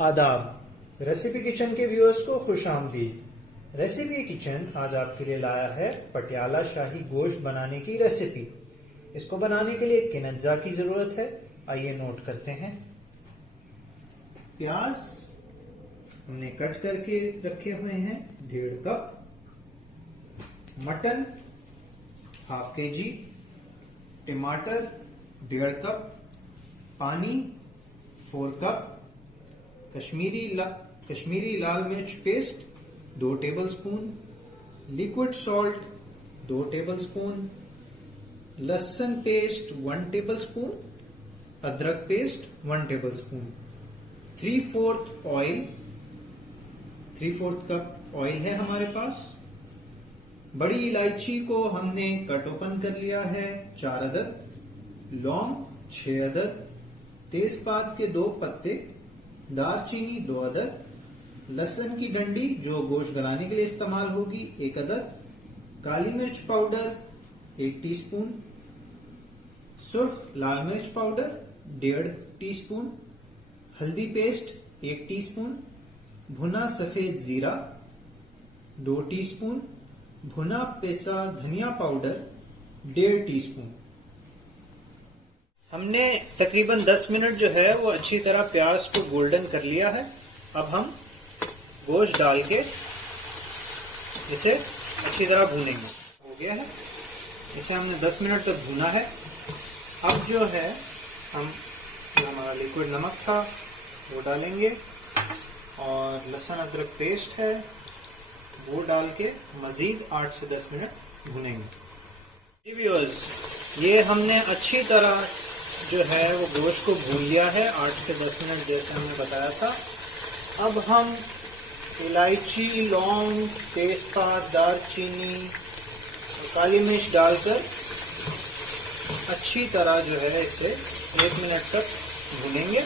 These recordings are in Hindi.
आदाब। रेसिपी किचन के व्यूअर्स को खुश आमदीद। रेसिपी किचन आज आपके लिए लाया है पटियाला शाही गोश्त बनाने की रेसिपी। इसको बनाने के लिए किनज्जा की जरूरत है। आइए नोट करते हैं। प्याज हमने कट करके रखे हुए हैं 1.5 कप। Mutton half kg। टमाटर 1.5 कप। पानी 4 कप। कश्मीरी लाल मिर्च paste 2 tablespoon. Liquid salt 2 tablespoon. लहसुन पेस्ट 1 टेबलस्पून। अदरक paste 1 tablespoon. 3/4 oil, 3/4 cup oil है हमारे पास। बड़ी इलायची को हमने कट ओपन कर लिया है 4 अदद। लौंग 6 अदद। तेजपात के 2 पत्ते। दालचीनी 2 अदद। लहसुन की डंडी जो गोश्त गलाने के लिए इस्तेमाल होगी 1 अदद। काली मिर्च पाउडर 1 टीस्पून। सुर्ख लाल मिर्च पाउडर 1.5 टीस्पून। हल्दी पेस्ट 1 टीस्पून। भुना सफेद जीरा 2 टीस्पून। भुना पिसा धनिया पाउडर 1.5 टीस्पून। हमने तकरीबन 10 मिनट जो है वो अच्छी तरह प्याज को गोल्डन कर लिया है। अब हम गोश्त डाल के इसे अच्छी तरह भूनेंगे। हो गया है, इसे हमने 10 मिनट तक भूना है। अब जो है हम जो हमारा लिक्विड नमक था वो डालेंगे और लहसुन अदरक पेस्ट है वो डाल के मजीद 8 से 10 मिनट भूनेंगे। व्यूअर्स, ये हमने अच्छी तरह जो है वो गोश्त को भून लिया है 8 से 10 मिनट जैसे हमने बताया था। अब हम इलायची, लौंग, तेजपात, दालचीनी और काली मिर्च डालकर अच्छी तरह जो है इसे 1 मिनट तक भूनेंगे।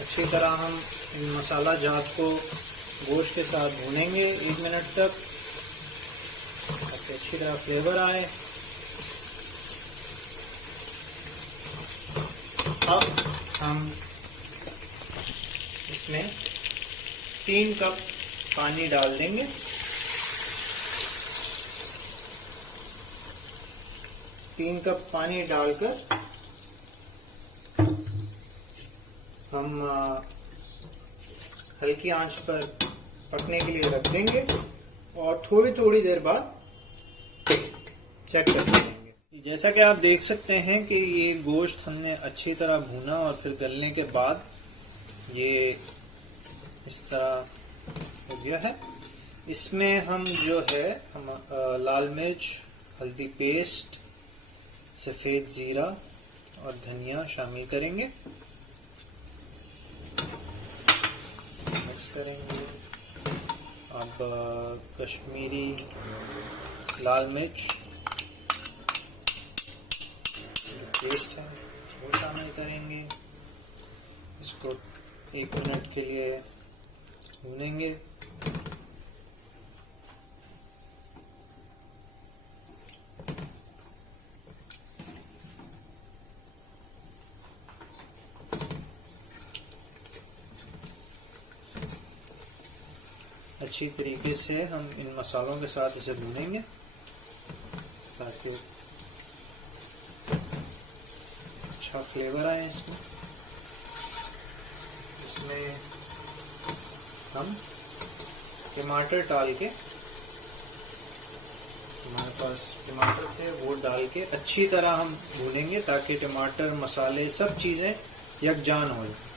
अच्छी तरह हम मसाला जात को गोश्त के साथ भूनेंगे 1 मिनट तक ताकि अच्छी तरह फ्लेवर आए। अब हम इसमें 3 कप पानी डाल देंगे। तीन कप पानी डालकर हम हल्की आंच पर पकने के लिए रख देंगे और थोड़ी देर बाद चेक कर लेंगे। जैसा कि आप देख सकते हैं कि ये गोश्त हमने अच्छी तरह भूना और फिर गलने के बाद ये इस तरह हो गया है। इसमें हम जो है हम लाल मिर्च, हल्दी पेस्ट, सफ़ेद ज़ीरा और धनिया शामिल करेंगे। मिक्स करेंगे। अब कश्मीरी लाल मिर्च जो पेस्ट है वो शामिल करेंगे। इसको 1 मिनट के लिए भूनेंगे। अच्छी तरीके से हम इन मसालों के साथ इसे भूनेंगे ताकि अच्छा फ्लेवर आए इसमें। इसमें हम टमाटर डाल के, हमारे पास टमाटर थे वो डाल के अच्छी तरह हम भूनेंगे ताकि टमाटर, मसाले, सब चीज़ें यकजान हो जाए।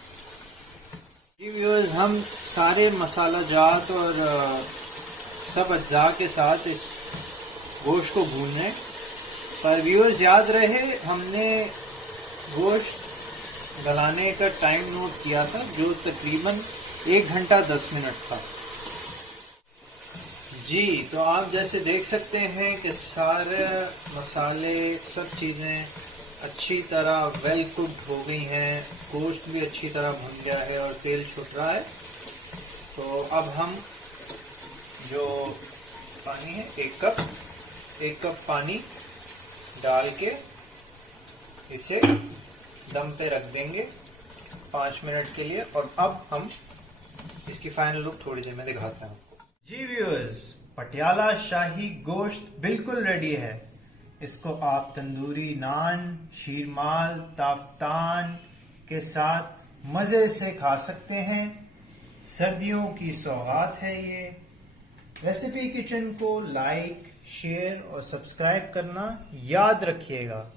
जी व्यूअर्स, हम सारे मसाला जात और सब अज्जा के साथ इस गोश्त को भून रहे हैं। पर व्यूअर्स याद रहे हमने गोश्त गलाने का टाइम नोट किया था जो तकरीबन 1 घंटा 10 मिनट था। जी, तो आप जैसे देख सकते हैं कि सारे मसाले, सब चीज़ें अच्छी तरह वेल कुक्ड हो गई हैं। गोश्त भी अच्छी तरह भुन गया है और तेल छूट रहा है। तो अब हम जो पानी है 1 कप पानी डाल के इसे दम पे रख देंगे 5 मिनट के लिए। और अब हम इसकी फाइनल लुक थोड़ी देर में दिखाते हैं आपको। जी व्यूअर्स, पटियाला शाही गोश्त बिल्कुल रेडी है। इसको आप तंदूरी नान, शीरमाल, ताफ्तान के साथ मजे से खा सकते हैं। सर्दियों की सौगात है ये। रेसिपी किचन को लाइक, शेयर और सब्सक्राइब करना याद रखिएगा।